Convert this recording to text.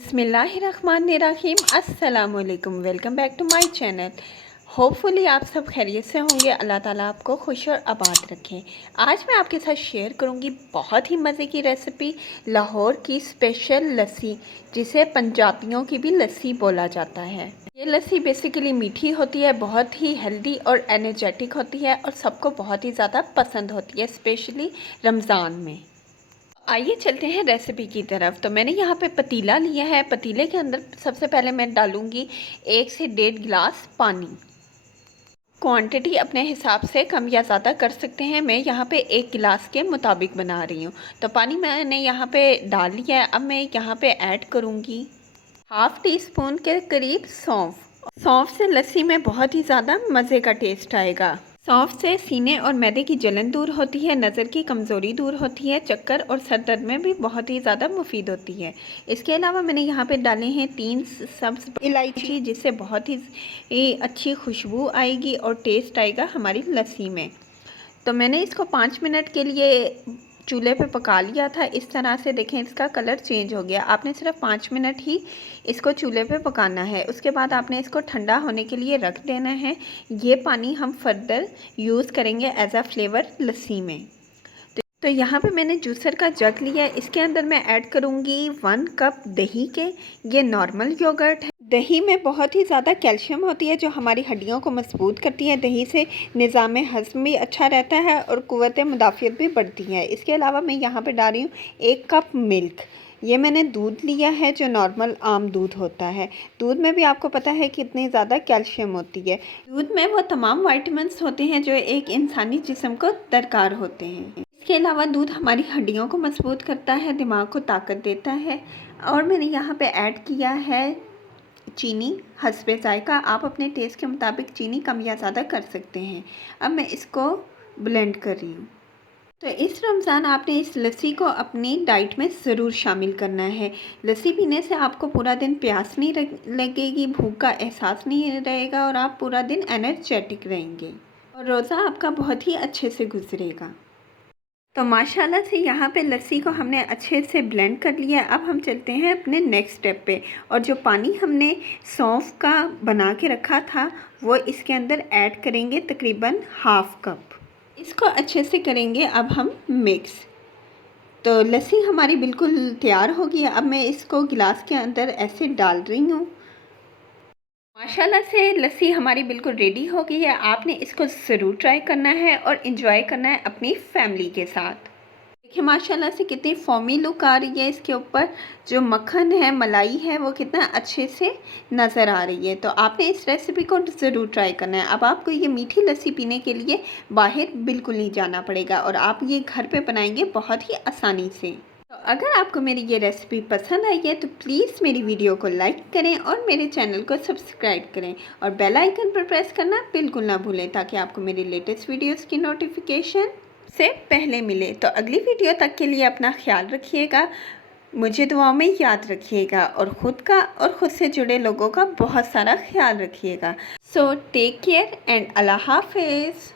बिस्मिल्लाहिर्रहमानिर्रहीम अस्सलामुअलैकुम। Welcome back to my channel. Hopefully आप सब खैरियत से होंगे। अल्लाह ताला आपको खुश और आबाद रखें। आज मैं आपके साथ शेयर करूंगी बहुत ही मज़े की रेसिपी, लाहौर की स्पेशल लस्सी, जिसे पंजाबियों की भी लस्सी बोला जाता है। ये लस्सी बेसिकली मीठी होती है, बहुत ही हेल्दी और एनर्जेटिक होती है और सबको बहुत ही ज़्यादा पसंद होती है, स्पेशली रमज़ान में। आइए चलते हैं रेसिपी की तरफ। तो मैंने यहाँ पे पतीला लिया है। पतीले के अंदर सबसे पहले मैं डालूँगी 1 से 1.5 गिलास पानी। क्वांटिटी अपने हिसाब से कम या ज़्यादा कर सकते हैं। मैं यहाँ पे 1 गिलास के मुताबिक बना रही हूँ। तो पानी मैंने यहाँ पे डाल लिया है। अब मैं यहाँ पे ऐड करूँगी ½ टीस्पून के करीब सौंफ। सौंफ से लस्सी में बहुत ही ज़्यादा मज़े का टेस्ट आएगा। सौंफ से सीने और मैदे की जलन दूर होती है, नज़र की कमज़ोरी दूर होती है, चक्कर और सर दर्द में भी बहुत ही ज़्यादा मुफीद होती है। इसके अलावा मैंने यहाँ पे डाले हैं 3 सब्ज़ इलायची, जिससे बहुत ही अच्छी खुशबू आएगी और टेस्ट आएगा हमारी लस्सी में। तो मैंने इसको 5 मिनट के लिए चूल्हे पे पका लिया था। इस तरह से देखें, इसका कलर चेंज हो गया। आपने सिर्फ 5 मिनट ही इसको चूल्हे पे पकाना है। उसके बाद आपने इसको ठंडा होने के लिए रख देना है। ये पानी हम फर्दर यूज़ करेंगे एज अ फ्लेवर लस्सी में। तो यहाँ पे मैंने जूसर का जग लिया है। इसके अंदर मैं ऐड करूँगी 1 कप दही के। ये नॉर्मल योगर्ट है। दही में बहुत ही ज़्यादा कैल्शियम होती है, जो हमारी हड्डियों को मजबूत करती है। दही से निज़ाम हज़्म भी अच्छा रहता है और क़ुव्वत मुदाफ़ियत भी बढ़ती है। इसके अलावा मैं यहाँ पे डाल रही हूँ 1 कप मिल्क। ये मैंने दूध लिया है, जो नॉर्मल आम दूध होता है। दूध में भी आपको पता है कितनी ज़्यादा कैल्शियम होती है। दूध में वो तमाम वाइटामिन्स होते हैं जो एक इंसानी जिस्म को दरकार होते हैं। इसके अलावा दूध हमारी हड्डियों को मजबूत करता है, दिमाग को ताकत देता है। और मैंने यहाँ पे ऐड किया है चीनी हस्बे ज़ायका। आप अपने टेस्ट के मुताबिक चीनी कम या ज़्यादा कर सकते हैं। अब मैं इसको ब्लेंड कर रही हूँ। तो इस रमज़ान आपने इस लस्सी को अपनी डाइट में ज़रूर शामिल करना है। लस्सी पीने से आपको पूरा दिन प्यास नहीं लगेगी, भूख का एहसास नहीं रहेगा और आप पूरा दिन एनर्जेटिक रहेंगे और रोज़ा आपका बहुत ही अच्छे से गुजरेगा। तो माशाल्लाह से यहाँ पे लस्सी को हमने अच्छे से ब्लेंड कर लिया है। अब हम चलते हैं अपने नेक्स्ट स्टेप पे, और जो पानी हमने सौंफ का बना के रखा था वो इसके अंदर ऐड करेंगे, तकरीबन ½ कप। इसको अच्छे से करेंगे अब हम मिक्स। तो लस्सी हमारी बिल्कुल तैयार हो गई है। अब मैं इसको गिलास के अंदर ऐसे डाल रही हूँ। माशाल्लाह से लस्सी हमारी बिल्कुल रेडी हो गई है। आपने इसको ज़रूर ट्राई करना है और इन्जॉय करना है अपनी फैमिली के साथ। देखिए माशाल्लाह से कितनी फॉर्मी लुक आ रही है। इसके ऊपर जो मक्खन है, मलाई है, वो कितना अच्छे से नज़र आ रही है। तो आपने इस रेसिपी को ज़रूर ट्राई करना है। अब आपको ये मीठी लस्सी पीने के लिए बाहर बिल्कुल नहीं जाना पड़ेगा और आप ये घर पे बनाएंगे बहुत ही आसानी से। तो अगर आपको मेरी ये रेसिपी पसंद आई है तो प्लीज़ मेरी वीडियो को लाइक करें और मेरे चैनल को सब्सक्राइब करें और बेल आइकन पर प्रेस करना बिल्कुल ना भूलें, ताकि आपको मेरी लेटेस्ट वीडियोस की नोटिफिकेशन से पहले मिले। तो अगली वीडियो तक के लिए अपना ख्याल रखिएगा, मुझे दुआओं में याद रखिएगा और ख़ुद का और ख़ुद से जुड़े लोगों का बहुत सारा ख्याल रखिएगा। सो टेक केयर एंड अल्लाह हाफिज़।